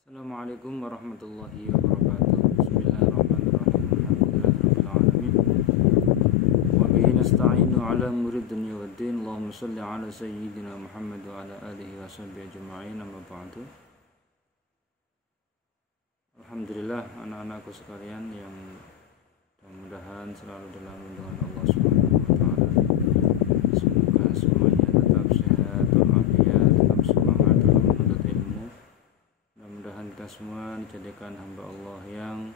Assalamualaikum warahmatullahi wabarakatuh. Bismillahirrahmanirrahim. Alhamdulillahirabbil alamin. Wa bihi nasta'inu ala umuri dunya waddin. Allahumma shalli ala sayyidina Muhammad wa ala alihi wa sahbihi ajma'in. Amma ba'du. Alhamdulillah, anak-anakku sekalian yang mudah-mudahan selalu dalam lindungan Allah Subhanahu wa taala. Semoga semuanya tetap sehat walafiat, tetap semangat dalam menuntut ilmu. Mudah-mudahan kita semua dijadikan hamba Allah yang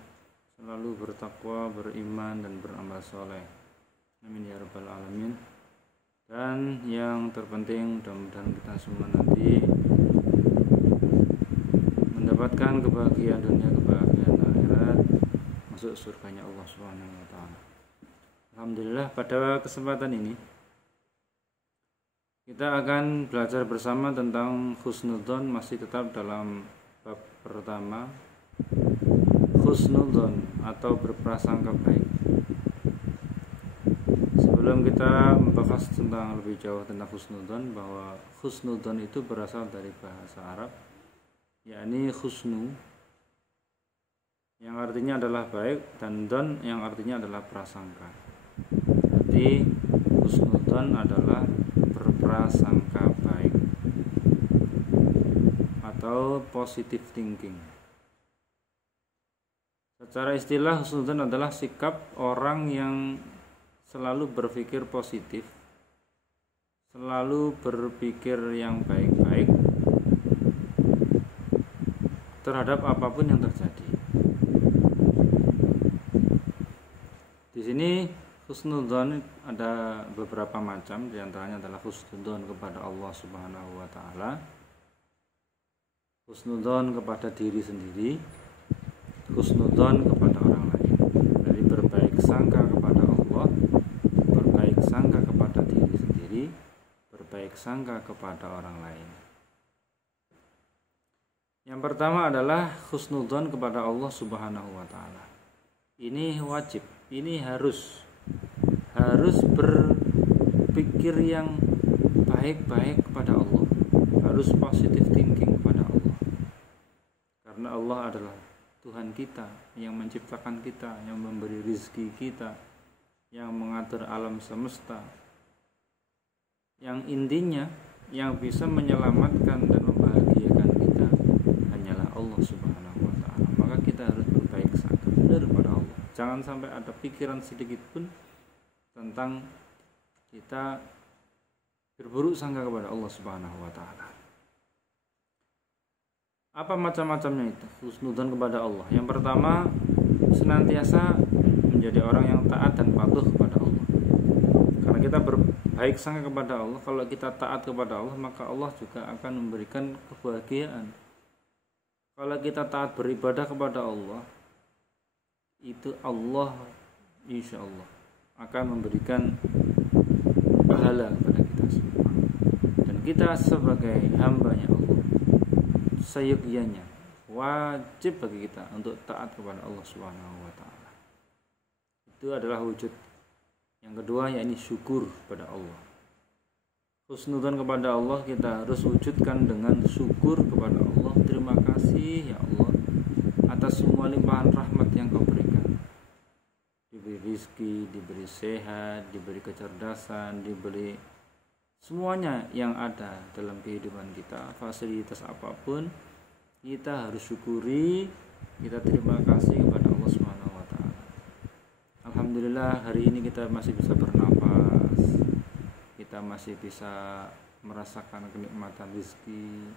selalu bertakwa, beriman dan beramal soleh. Amin ya rabbal alamin. Dan yang terpenting, mudah-mudahan kita semua nanti mendapatkan kebahagiaan dunia, kebahagiaan akhirat, masuk surganya Allah Subhanahu wa taala. Alhamdulillah, pada kesempatan ini kita akan belajar bersama tentang husnudzon, masih tetap dalam bab pertama, husnudzon atau berprasangka baik. Sebelum kita membahas tentang lebih jauh tentang husnudzon, bahwa husnudzon itu berasal dari bahasa Arab, yakni husnu yang artinya adalah baik dan don yang artinya adalah prasangka. Jadi husnudzon adalah berprasangka baik atau positive thinking. Secara istilah, husnudzon adalah sikap orang yang selalu berpikir positif, selalu berpikir yang baik-baik terhadap apapun yang terjadi. Di sini husnudzon ada beberapa macam, diantaranya adalah husnudzon kepada Allah Subhanahu wa taala, husnudzon kepada diri sendiri, husnudzon kepada orang lain. Dari berbaik sangka kepada Allah, berbaik sangka kepada diri sendiri, berbaik sangka kepada orang lain. Yang pertama adalah husnudzon kepada Allah Subhanahu wa taala. Ini wajib, ini harus berpikir yang baik-baik kepada Allah, harus positive thinking kepada Allah. Karena Allah adalah Tuhan kita, yang menciptakan kita, yang memberi rizki kita, yang mengatur alam semesta, yang intinya yang bisa menyelamatkan dan membahagiakan kita hanyalah Allah Subhanahu wa taala. Maka kita harus berbaik sangka benar kepada Allah. Jangan sampai ada pikiran sedikit pun tentang kita berburuk sangka kepada Allah Subhanahu wa taala. Apa macam-macamnya itu husnudzon kepada Allah? Yang pertama, senantiasa menjadi orang yang taat dan patuh kepada Allah. Karena kita berbaik sangka kepada Allah, kalau kita taat kepada Allah, maka Allah juga akan memberikan kebahagiaan. Kalau kita taat beribadah kepada Allah, itu Allah insya Allah akan memberikan pahala kepada kita semua. Dan kita sebagai hambanya Allah, seyogyanya wajib bagi kita untuk taat kepada Allah Subhanahu wa taala. Itu adalah wujud. Yang kedua, yakni syukur kepada Allah. Husnudzon kepada Allah kita harus wujudkan dengan syukur kepada Allah. Terima kasih ya Allah atas semua limpahan rahmat yang Kau berikan. Diberi rizki, diberi sehat, diberi kecerdasan, diberi semuanya yang ada dalam kehidupan kita, fasilitas apapun, kita harus syukuri, kita terima kasih kepada Allah Subhanahu wa taala. Alhamdulillah, hari ini kita masih bisa bernapas, kita masih bisa merasakan kenikmatan rezeki,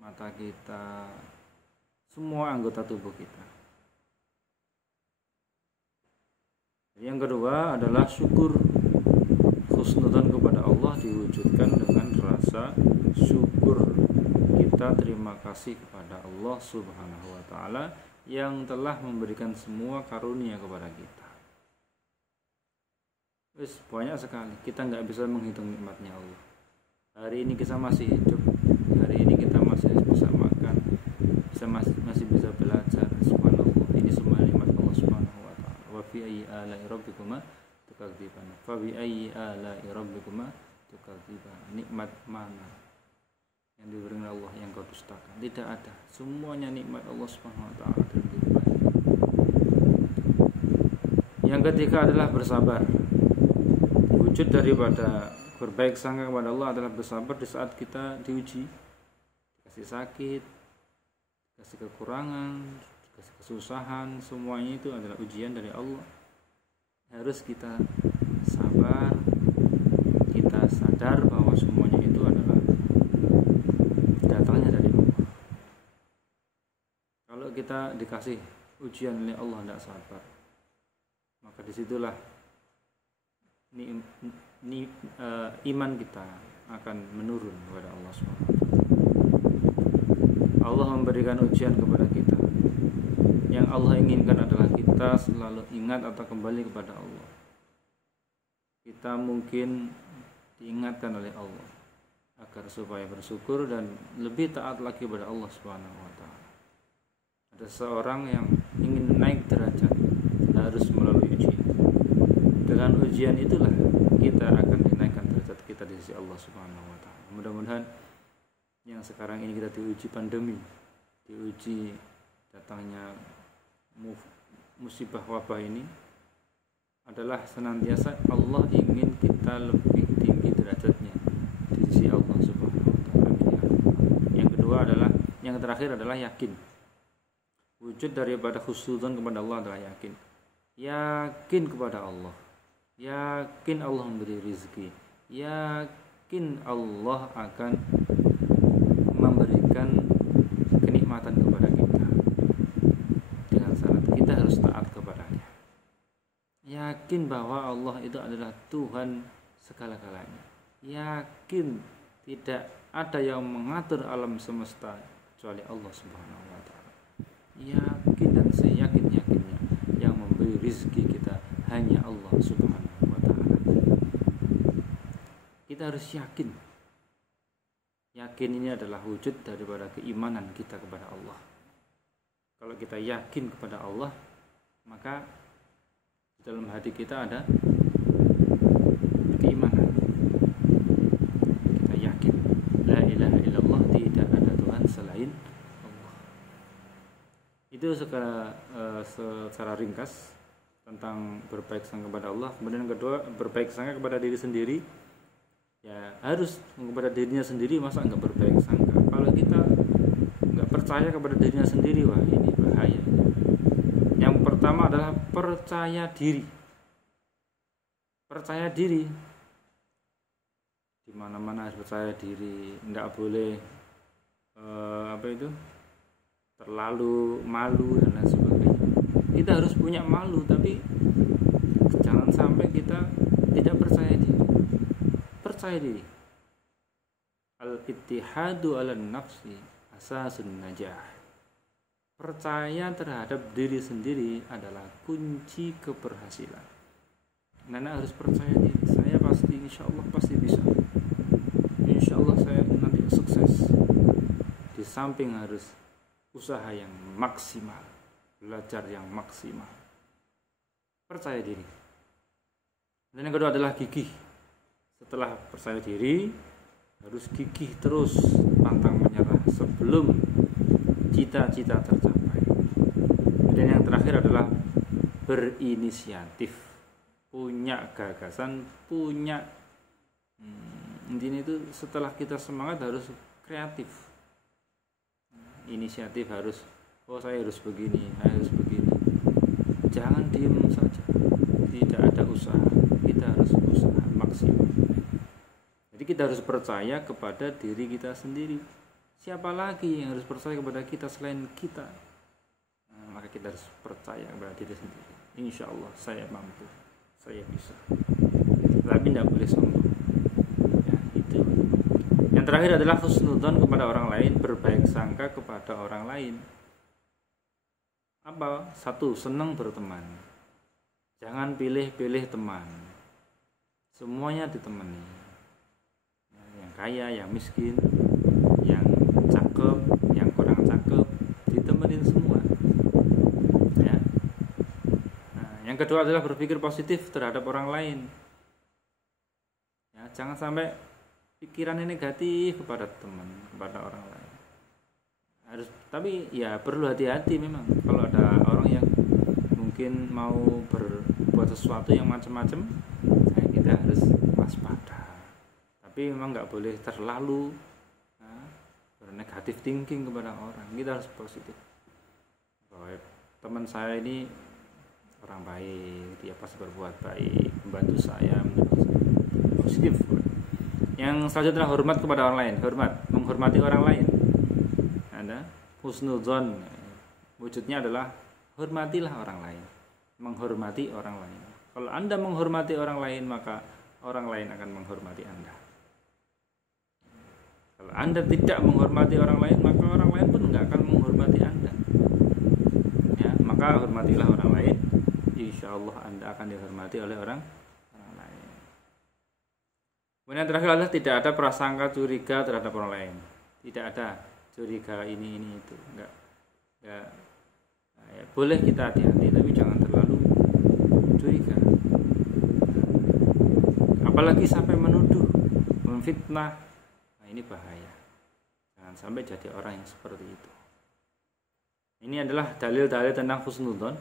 mata kita, semua anggota tubuh kita. Yang kedua adalah syukur. Husnudzon kepada Allah diwujudkan dengan rasa syukur. Kita terima kasih kepada Allah Subhanahu wa taala yang telah memberikan semua karunia kepada kita. Banyak sekali, kita nggak bisa menghitung nikmatnya Allah. Hari ini kita masih hidup, hari ini kita masih bisa makan, masih bisa belajar. Subhanallah, ini semua nikmat Allah Subhanahu wa taala. Wa fi ayyi ala'i rabbikuma tukadziban. Fa bi ayyi ala'i rabbikuma tukadziban. Nikmat mana yang diberikan Allah yang kau dustakan. Tidak ada. Semuanya nikmat Allah Subhanahu wa taala dalam kehidupan. Yang ketiga adalah bersabar. Wujud daripada berbaik sangka kepada Allah adalah bersabar di saat kita diuji, dikasih sakit, dikasih kekurangan, dikasih kesusahan. Semuanya itu adalah ujian dari Allah. Harus kita sabar, kita sadar bahwa semuanya itu adalah datangnya dari Allah. Kalau kita dikasih ujian oleh Allah tidak sabar, maka disitulah iman kita akan menurun kepada Allah SWT. Allah memberikan ujian kepada kita. Yang Allah inginkan adalah kita selalu ingat atau kembali kepada Allah. Kita mungkin diingatkan oleh Allah agar supaya bersyukur dan lebih taat lagi kepada Allah Subhanahu wa taala. Ada seorang yang ingin naik derajat harus melalui ujian. Dengan ujian itulah kita akan dinaikkan derajat kita di sisi Allah Subhanahu wa taala. Mudah-mudahan yang sekarang ini kita diuji pandemi, diuji datangnya musibah wabah ini adalah senantiasa Allah ingin kita lebih tinggi derajatnya di sisi Allah Subhanahu wa taala. Yang kedua adalah, yang terakhir adalah yakin. Wujud daripada husnudzon kepada Allah adalah yakin. Yakin kepada Allah. Yakin Allah memberi rezeki. Yakin Allah akan memberikan kenikmatan kepada kita. Dengan syarat kita harus taat kepadanya. Yakin bahwa Allah itu adalah Tuhan segala-galanya. Yakin tidak ada yang mengatur alam semesta kecuali Allah Subhanahu wa taala. Yakin dan seyakin-yakinnya yang memberi rezeki kita hanya Allah Subhanahu wa taala. Kita harus yakin. Yakin ini adalah wujud daripada keimanan kita kepada Allah. Kalau kita yakin kepada Allah, maka di dalam hati kita ada keimanan. Kita yakin la ilaha illallah, tidak ada Tuhan selain Allah. Itu secara ringkas tentang berbaik sangka kepada Allah. Kemudian yang kedua, berbaik sangka kepada diri sendiri. Ya harus kepada dirinya sendiri, masa enggak berbaik sangka? Kalau kita enggak percaya kepada dirinya sendiri, wah ini bahaya. Yang pertama adalah percaya diri. Percaya diri. Di mana-mana harus percaya diri, enggak boleh terlalu malu dan lain sebagainya. Kita harus punya malu, tapi jangan sampai kita tidak percaya diri. Percaya diri. Al-ittihadu 'alan nafsi asasun najah. Percaya terhadap diri sendiri adalah kunci keberhasilan. Nana harus percaya diri. Saya pasti, insya Allah pasti bisa. Insya Allah saya nanti sukses. Di samping harus usaha yang maksimal, belajar yang maksimal. Percaya diri. Dan yang kedua adalah gigih. Setelah percaya diri, harus gigih terus, pantang menyerah sebelum cita-cita tercapai. Dan yang terakhir adalah berinisiatif, punya gagasan, punya intinya itu setelah kita semangat harus kreatif. Inisiatif harus, saya harus begini, saya harus begini. Jangan diem saja, tidak ada usaha, kita harus usaha maksimal. Jadi kita harus percaya kepada diri kita sendiri. Siapa lagi yang harus percaya kepada kita selain kita? Maka kita harus percaya kepada diri sendiri. Insya Allah saya mampu, saya bisa. Tapi tidak boleh sombong. Ya, itu. Yang terakhir adalah husnudzon kepada orang lain, berbaik sangka kepada orang lain. Apa? Satu, senang berteman. Jangan pilih-pilih teman. Semuanya ditemani. Yang kaya, yang miskin, yang cakep, yang kurang cakep, ditemenin semua. Ya. Nah, yang kedua adalah berpikir positif terhadap orang lain. Ya, jangan sampai pikirannya negatif kepada teman, kepada orang lain. Tapi ya perlu hati-hati memang kalau ada orang yang mungkin mau berbuat sesuatu yang macam-macam, nah kita harus waspada. Tapi memang nggak boleh terlalu bernegatif thinking kepada orang. Kita harus positif. Bahwa teman saya ini orang baik, dia pasti berbuat baik, membantu saya, positif. Yang selanjutnya hormat kepada orang lain, menghormati orang lain. Anda husnudzon, wujudnya adalah hormatilah orang lain, menghormati orang lain. Kalau Anda menghormati orang lain, maka orang lain akan menghormati Anda. Kalau Anda tidak menghormati orang lain, maka orang lain pun nggak akan menghormati Anda. Ya, maka hormatilah orang lain. Insya Allah Anda akan dihormati oleh orang lain. Kemudian terakhir adalah tidak ada prasangka curiga terhadap orang lain. Tidak ada curiga ini itu, enggak. Ya, boleh kita hati-hati, tapi jangan terlalu curiga. Apalagi sampai menuduh, memfitnah. Nah, ini bahaya. Jangan sampai jadi orang yang seperti itu. Ini adalah dalil-dalil tentang husnudzon.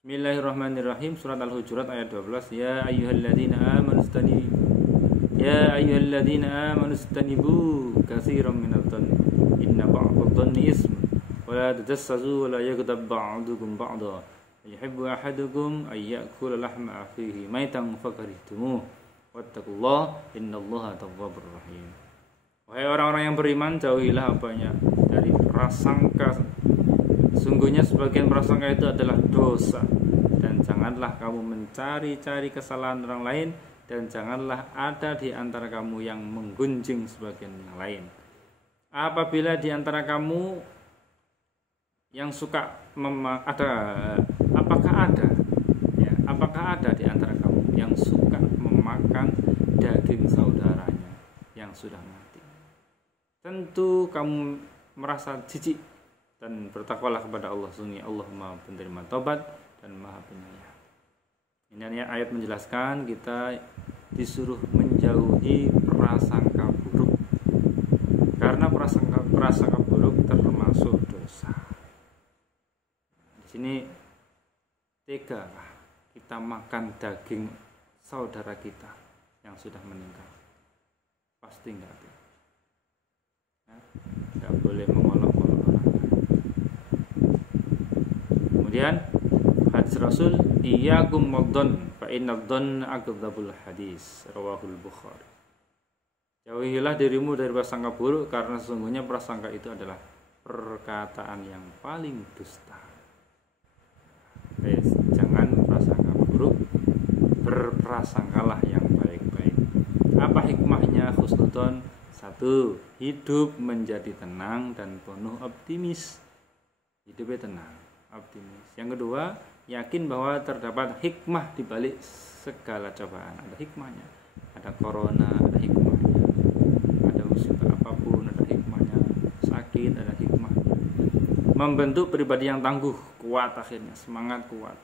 Bismillahirrahmanirrahim. Surat Al-Hujurat ayat 12. Ya ayyuhalladzina amanu istanibu katsiran minadh-dhanni inna ba'dadh-dhanni ism wa la tajassasu wa la yaghtab ba'dukum ba'dha yuhibbu ahadukum ay ya'kula lahma akhihi maitan fakarihtumuh wattaqullaha innallaha tawwabur rahim. Wahai orang-orang yang beriman, jauhilah apanya dari prasangka. Sungguhnya sebagian prasangka itu adalah dosa, dan janganlah kamu mencari-cari kesalahan orang lain, dan janganlah ada di antara kamu yang menggunjing sebagian yang lain. Apabila di antara kamu yang suka apakah ada di antara kamu yang suka memakan daging saudaranya yang sudah mati? Tentu kamu merasa jijik dan bertakwalah kepada Allah. Sungguh Allah Maha penerima taubat dan Maha penyayang. Ini ayat menjelaskan kita disuruh menjauhi prasangka buruk, karena prasangka buruk termasuk dosa. Di sini tega kita makan daging saudara kita yang sudah meninggal? Pasti enggak. Enggak boleh mengolok-olok orang. Kemudian hadis Rasul, iyyakum wadh-dhann fa innadh-dhanna akdzabul hadis, rawahul Bukhari. Jauhilah dirimu dari prasangka buruk, karena sesungguhnya prasangka itu adalah perkataan yang paling dusta. Jangan prasangka buruk, berprasangkalah yang baik-baik. Apa hikmahnya husnudzon? 1. Hidup menjadi tenang dan penuh optimis. Hidupnya tenang, optimis. Yang kedua, yakin bahwa terdapat hikmah di balik segala cobaan. Ada hikmahnya. Ada corona, ada hikmahnya. Ada musibah apapun, ada hikmahnya. Sakit, ada hikmahnya. Membentuk pribadi yang tangguh, kuat akhirnya, semangat kuat.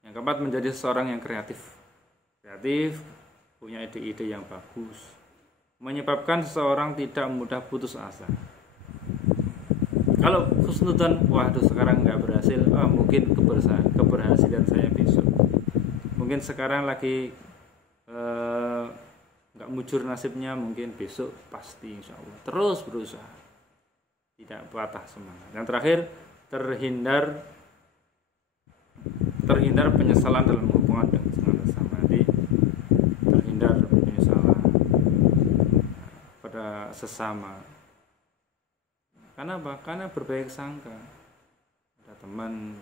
Yang keempat, menjadi seorang yang kreatif. Kreatif, punya ide-ide yang bagus. Menyebabkan seseorang tidak mudah putus asa. Kalau husnudzon, waduh sekarang nggak berhasil, mungkin keberhasilan saya besok. Mungkin sekarang lagi nggak mujur nasibnya, mungkin besok pasti insya Allah. Terus berusaha, tidak patah semangat. Yang terakhir, terhindar penyesalan dalam hubungan dengan sesama. Jadi terhindar penyesalan pada sesama. Karena apa? Karena berbaik sangka. Ada teman,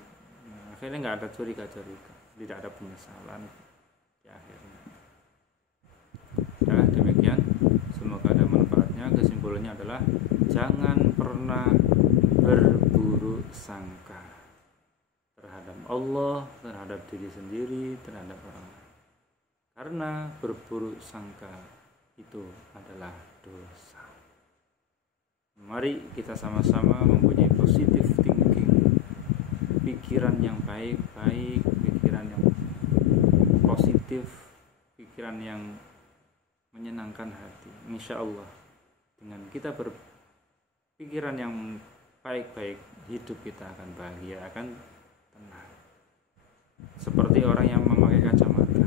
akhirnya nggak ada curiga-curiga, tidak ada penyesalan di akhirnya. Nah, demikian. Semoga ada manfaatnya. Kesimpulannya adalah jangan pernah berburuk sangka terhadap Allah, terhadap diri sendiri, terhadap orang lain. Karena berburuk sangka itu adalah dosa. Mari kita sama-sama mempunyai positive thinking, pikiran yang baik-baik, pikiran yang positif, pikiran yang menyenangkan hati. Insya Allah dengan kita berpikiran yang baik-baik, hidup kita akan bahagia, akan tenang. Seperti orang yang memakai kacamata.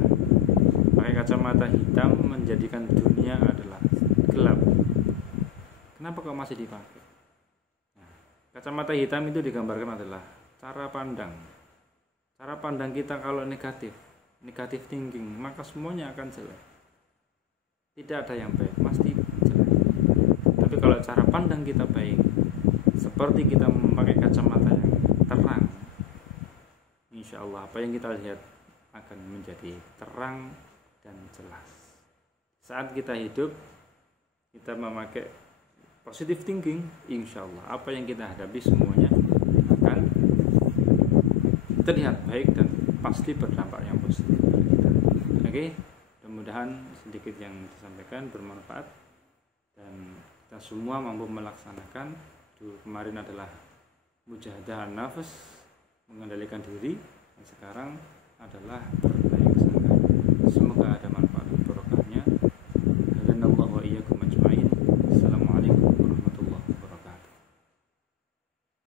Pakai kacamata hitam menjadikan dunia adalah gelap. Kenapa kok masih dipakai? Nah, kacamata hitam itu digambarkan adalah cara pandang. Cara pandang kita kalau negatif thinking, maka semuanya akan jelek. Tidak ada yang baik, pasti jelek. Tapi kalau cara pandang kita baik, seperti kita memakai kacamata yang terang, insya Allah apa yang kita lihat akan menjadi terang dan jelas. Saat kita hidup, kita memakai positive thinking, insya Allah apa yang kita hadapi semuanya akan terlihat baik dan pasti berdampak yang positif bagi kita. Oke, mudah-mudahan sedikit yang disampaikan bermanfaat dan kita semua mampu melaksanakan. Kemarin adalah mujahadah nafas, mengendalikan diri, dan sekarang adalah